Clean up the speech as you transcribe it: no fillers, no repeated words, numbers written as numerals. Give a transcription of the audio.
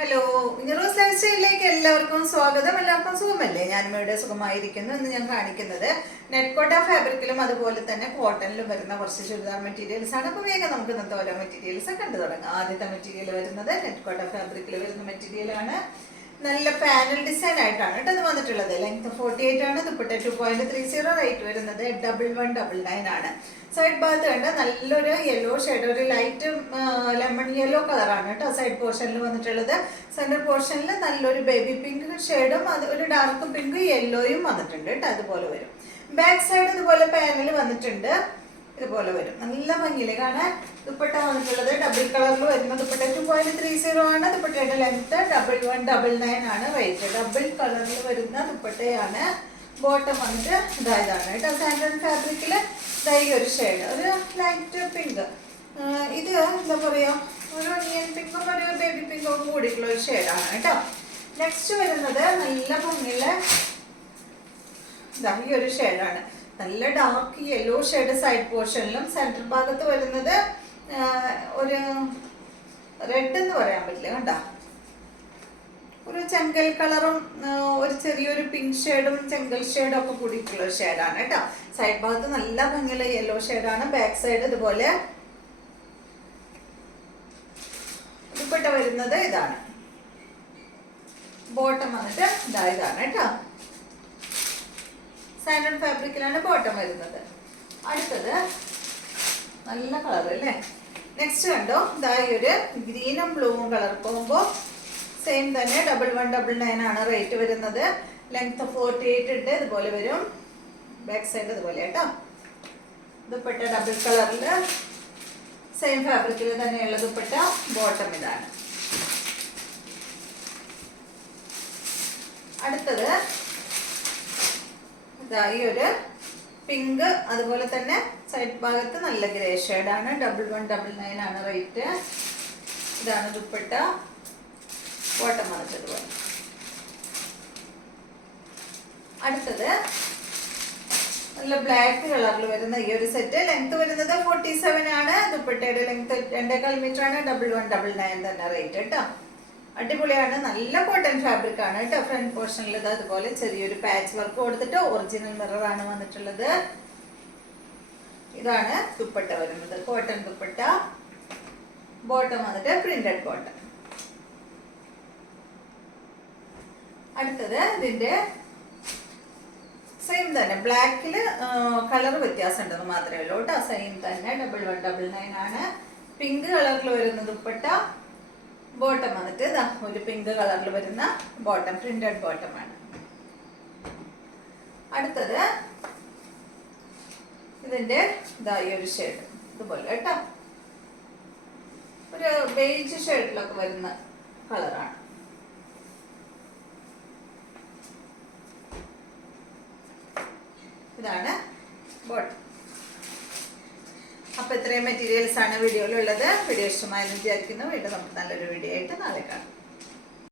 Hello, ഇഞ്ഞറോസ് life സ്റ്റൈലിലേക്ക് എല്ലാവർക്കും സ്വാഗതം. എല്ലാവർക്കും സുഖമല്ലേ? ഞാനും ഇവിടെ സുഖമായിരിക്കുന്നു. ഇന്ന് ഞാൻ കാണിക്കുന്നത് നെറ്റ് കോട്ട ഫാബ്രിക്കിലും അതുപോലെ തന്നെ കോട്ടണിലും വരുന്ന കുറച്ച് ചുരിദാർ മെറ്റീരിയൽസ് ആണ്. അപ്പോൾ വേഗം നമുക്ക് ഇന്നത്തെ ഓരോ മെറ്റീരിയൽസ് കണ്ടു തുടങ്ങാം. ആദ്യത്തെ മെറ്റീരിയൽ വരുന്നത് നെറ്റ് കോട്ട ഫാബ്രിക്കിൽ വരുന്ന മെറ്റീരിയൽ ആണ്. നല്ല പാനൽ ഡിസൈൻ ആയിട്ടാണ് കേട്ടോ ഇത് വന്നിട്ടുള്ളത്. ലെങ്ത് 48 ആണ്. ദുപ്പട്ട 2.30, റേറ്റ് വരുന്നത് 1199 ആണ്. സൈഡ് ഭാഗത്ത് കണ്ട നല്ലൊരു യെല്ലോ ഷെയ്ഡ്, ഒരു ലൈറ്റ് ലെമൺ യെല്ലോ കളറാണ് കേട്ടോ സൈഡ് പോർഷനിൽ വന്നിട്ടുള്ളത്. സെൻറ്റർ പോർഷനിൽ നല്ലൊരു ബേബി പിങ്ക് ഷെയ്ഡും അത് ഒരു ഡാർക്ക് പിങ്ക് യെല്ലോയും വന്നിട്ടുണ്ട് കേട്ടോ. അതുപോലെ വരും. ബാക്ക് സൈഡ് ഇതുപോലെ പാനൽ വന്നിട്ടുണ്ട്. ഇതുപോലെ വരും. നല്ല ഭംഗിയില് കാണാൻ. ദുപ്പട്ട വന്നിട്ടുള്ളത് ഡബിൾ കളറിൽ വരുന്ന ദുപ്പട്ട 2.30 ആണ്. ദുപ്പട്ടയുടെ ലെങ്ത് 1199 ആണ്. റേറ്റ് ഡബിൾ കളറിൽ വരുന്ന ദുപ്പട്ടയാണ്. ബോട്ടം വന്നിട്ട് ഇതാണ് കേട്ടോ. സാൻഡൺ ഫാബ്രിക്കില് ഈ ഒരു ഷെയ്ഡ്, ഒരു ലൈറ്റ് പിങ്ക്. ഇത് എന്താ പറയാ, ഒരു ഒണിയൻ പിങ്കും ഒരു ബേബി പിങ്കും കൂടിയിട്ടുള്ള ഒരു ഷെയ്ഡാണ് കേട്ടോ. നെക്സ്റ്റ് വരുന്നത് നല്ല ഭംഗിയില ഈ ഒരു ഷെയ്ഡാണ്. നല്ല ഡാർക്ക് യെല്ലോ ഷെയ്ഡ് സൈഡ് പോർഷനിലും സെൻട്രൽ ഭാഗത്ത് വരുന്നത് ഒരു റെഡ് എന്ന് പറയാൻ പറ്റില്ല കണ്ട, ഒരു ചെങ്കൽ കളറും ഒരു ചെറിയൊരു പിങ്ക് ഷെയ്ഡും ചെങ്കൽ ഷെയ്ഡും ഒക്കെ കൂടിയിട്ടുള്ള ഒരു ഷെയ്ഡാണ് കേട്ടോ. സൈഡ് ഭാഗത്ത് നല്ല ഭംഗിയുള്ള യെല്ലോ ഷെയ്ഡാണ്. ബാക്ക് സൈഡ് ഇതുപോലെ ദുപ്പട്ട വരുന്നത് ഇതാണ്. ബോട്ടം വന്നിട്ട് ഇതാണ് കേട്ടോ. സാൻഡൺ ഫാബ്രിക്കിലാണ് ബോട്ടം വരുന്നത്. അടുത്തത് നല്ല കളർ അല്ലേ. നെക്സ്റ്റ് കണ്ടോ, ഒരു ഗ്രീനും ബ്ലൂവും കളർ പോകുമ്പോൾ സെയിം തന്നെ 1199 ആണ് റേറ്റ് വരുന്നത്. ലെങ്ത് 48 ഉണ്ട്. ഇതുപോലെ വരും. ബാക്ക് സൈഡ് ഇതുപോലെ കേട്ടോ. ദുപ്പട്ട ഡബിൾ കളറിൽ സെയിം ഫാബ്രിക്കിൽ തന്നെയുള്ള ദുപ്പട്ട. ബോട്ടം ഇതാണ്. അടുത്തത് ഈ ഒരു പിങ്ക്, അതുപോലെ തന്നെ സൈഡ് ഭാഗത്ത് നല്ല ഗ്രേ ഷെയ്ഡാണ്. 1199 ആണ് റേറ്റ്. ഇതാണ് ദുപ്പട്ട. ബോട്ടം വന്നിട്ടതുപോലെ. അടുത്തത് നല്ല ബ്ലാക്ക് കളറിൽ വരുന്ന ഈ ഒരു സെറ്റ്. ലെങ്ത് വരുന്നത് 47 ആണ്. ദുപ്പട്ടയുടെ ലെങ്ത് 2.25 മീറ്റർ ആണ്. 1199 തന്നെ റേറ്റ് കേട്ടോ. അടിപൊളിയാണ്. നല്ല കോട്ടൺ ഫാബ്രിക് ആണ് കേട്ടോ. ഫ്രണ്ട് പോർഷനിൽ അതുപോലെ ചെറിയൊരു പാച്ച് വർക്ക് കൊടുത്തിട്ട് ഒറിജിനൽ മിറർ ആണ് വന്നിട്ടുള്ളത്. ഇതാണ് ദുപ്പട്ട വരുന്നത്. കോട്ടൺ ദുപ്പട്ട. ബോട്ടം വന്നിട്ട് പ്രിന്റഡ് കോട്ടൺ. അടുത്തത് ഇതിന്റെ സെയിം തന്നെ ബ്ലാക്കില് കളർ വ്യത്യാസം ഉണ്ടെന്ന് മാത്രമേ ഉള്ളൂ കേട്ടോ. സെയിം തന്നെ 1199 ആണ്. പിങ്ക് കളറിൽ വരുന്ന ദുപ്പട്ട. ബോട്ടം വന്നിട്ട് ഒരു പിങ്ക് കളറിൽ വരുന്ന ബോട്ടം, പ്രിന്റഡ് ബോട്ടം ആണ്. അടുത്തത് ഇതിന്റെ ഈ ഒരു ഷെയ്ഡ് ഇതുപോലെ കേട്ടോ. ഒരു ബേജ് ഷെയ്ഡിലൊക്കെ വരുന്ന കളറാണ്. ഇതാണ് ബോട്ടം. അപ്പൊ ഇത്രയും മെറ്റീരിയൽസ് ആണ് വീഡിയോയിലുള്ളത്. വീഡിയോ ഇഷ്ടമായെന്ന് വിചാരിക്കുന്നു. വീണ്ടും നമുക്ക് നല്ലൊരു വീഡിയോ ആയിട്ട് നാളെ കാണാം.